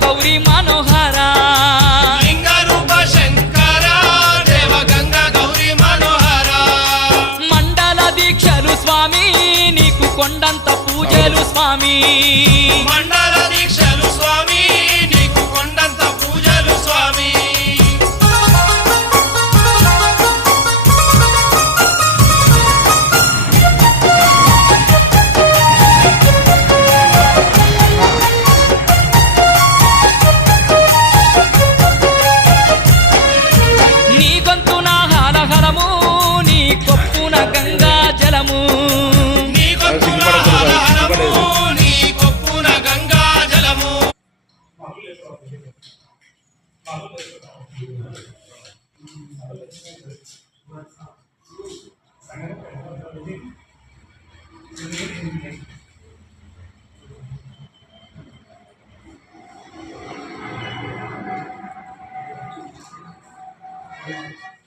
గౌరీ మనోహర లింగ రూప శంకర దేవ గంగా గౌరీ మనోహర మండల దీక్షలు స్వామి నీకు కొండంత పూజలు స్వామి మండల దీక్షలు స్వామి నీకు కొండంత పూజలు స్వామి నీ గొంతున హరహరము నీ కొప్పున గంగా జలము నీ గొంతున హరహరము నీ కొప్పున గంగా జలము Thank you.